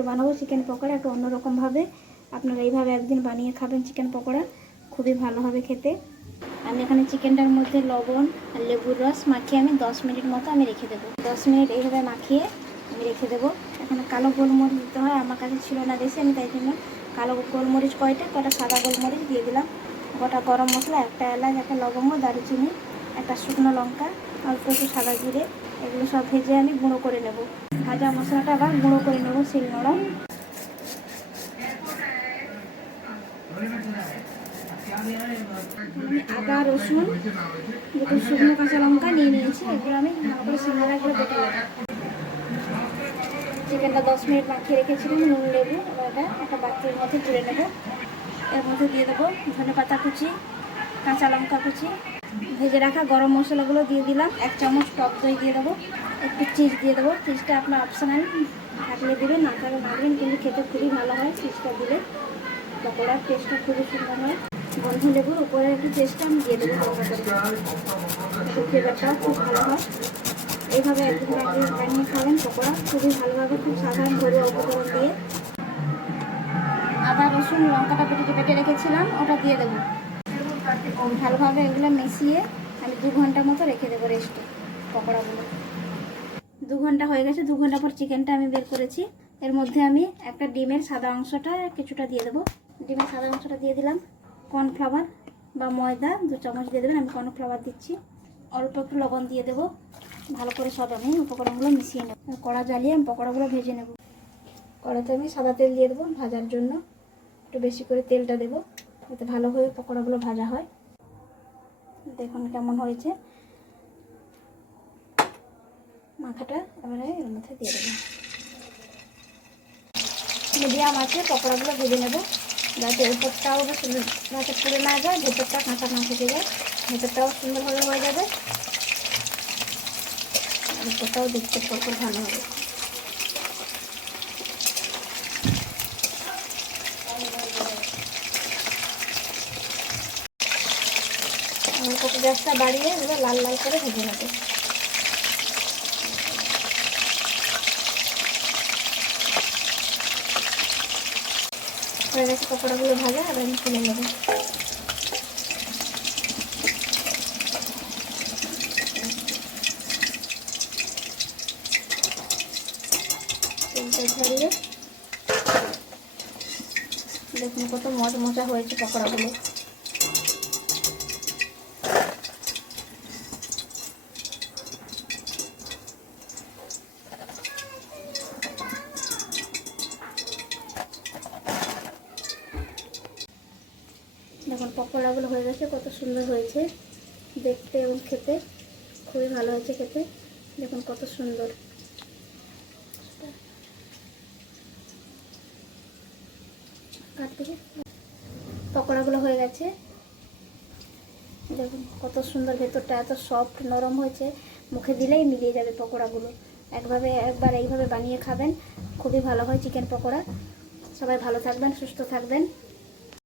আজকে বানাবো চিকেন পকোড়া। একটু অন্যরকমভাবে আপনারা এইভাবে একদিন বানিয়ে খাবেন চিকেন পকোড়া। খুবই ভালো হবে খেতে। আমি এখানে চিকেনটার মধ্যে লবণ আর লেবুর রস মাখিয়ে আমি দশ মিনিট মতো আমি রেখে দেবো। দশ মিনিট এইভাবে মাখিয়ে আমি রেখে দেবো। এখানে কালো গোলমরিচ দিতে হয়, আমার কাছে ছিল না বেশি আমি তাই জন্য কালো গোলমরিচ কয়টা কটা সাদা গোলমরিচ দিয়ে দিলাম। গোটা গরম মশলা, একটা এলাচ, একটা লবঙ্গ, দারুচিনি, একটা শুকনো লঙ্কা, অল্প একটু সাদা জিরে, এগুলো সব ভেজে আমি গুঁড়ো করে নেব। ভাজা মশলাটা আবার গুঁড়ো করে নেব শিলনোড়া আমি আদা, রসুন, দুটো শুকনো কাঁচা লঙ্কা নিয়ে নিয়েছি। এগুলো আমি ভালো করে শিলনোড়া করে বেটে চিকেনটা দশ মিনিট মাখিয়ে রেখেছিলাম, নুন, লেবু, এবার একটা বাটির মধ্যে তুলে নেব। এর মধ্যে দিয়ে দেবো ধনে পাতা কুচি, কাঁচা লঙ্কা কুচি ভেজে রাখা গরম মশলাগুলো দিয়ে দিলাম। এক চামচ টক দই দিয়ে দেবো, একটু চিজ দিয়ে দেবো। চিজটা আপনার অপশনাল থাকলে দেবেন, না থাকলে না কিন্তু খেতে খুবই ভালো হয় চিজটা দিলে। পকোড়ার টেস্টটা খুবই সুন্দর হয়। বন্ধু লেবুর উপরে একটু টেস্টটা আমি দিয়ে দেবো। ফ্লেভারটাও খুব ভালো হয়। এইভাবে একদিন বানিয়ে বানিয়ে খাবেন পকোড়া। খুবই ভালোভাবে খুব সাধারণ ঘরোয়া উপকরণ দিয়ে। আদা, রসুন, লঙ্কাটা পেটে পেটে রেখেছিলাম, ওটা দিয়ে দেবো। ভালোভাবে এগুলো মিশিয়ে আমি দু ঘণ্টা মতো রেখে দেবো রেস্টে পকোড়াগুলো। দু ঘণ্টা হয়ে গেছে, দু ঘণ্টা পর চিকেনটা আমি বের করেছি। এর মধ্যে আমি একটা ডিমের সাদা অংশটা কিছুটা দিয়ে দেবো। ডিমের সাদা অংশটা দিয়ে দিলাম। কর্নফ্লাওয়ার বা ময়দা দু চামচ দিয়ে দেবেন, আমি কর্নফ্লাওয়ার দিচ্ছি। অল্প একটু লবণ দিয়ে দেবো। ভালো করে সব আমি উপকরণগুলো মিশিয়ে নেব। কড়া জ্বালিয়ে আমি পকোড়াগুলো ভেজে নেব। কড়াতে আমি সাদা তেল দিয়ে দেবো ভাজার জন্য। একটু বেশি করে তেলটা দেবো। যাতে ভালোভাবে পকোড়াগুলো ভাজা হয়। দেখুন কেমন হয়েছে। মাখাটা এবারে এর মধ্যে দিয়ে দেবো। মিডিয়াম আছে, পকোড়াগুলো ভেজে নেব। যাতে উপরটাও যাতে পুড়ে না যায়, ভেতরটা কাঁচা না থেকে যায়। ভেতরটাও সুন্দরভাবে হয়ে যাবে। উপরটাও দেখতে পরপর ভালো হবে। কত গ্যাসটা বাড়িয়ে এগুলো লাল লাল করে ভেজে নেবে। হয়ে গেছে পকোড়াগুলো ভাজা আর আমি তুলে নেব। দেখুন কত মজ মজা হয়েছে পকোড়াগুলো। দেখুন পকোড়াগুলো হয়ে গেছে, কত সুন্দর হয়েছে। দেখতে এবং খেতে খুবই ভালো হয়েছে খেতে। দেখুন কত সুন্দর। পকোড়াগুলো হয়ে গেছে। দেখুন কত সুন্দর ভেতরটা, এত সফট নরম হয়েছে। মুখে দিলেই মিলিয়ে যাবে পকোড়াগুলো। একভাবে, একবার এইভাবে বানিয়ে খাবেন, খুবই ভালো হয় চিকেন পকোড়া। সবাই ভালো থাকবেন, সুস্থ থাকবেন।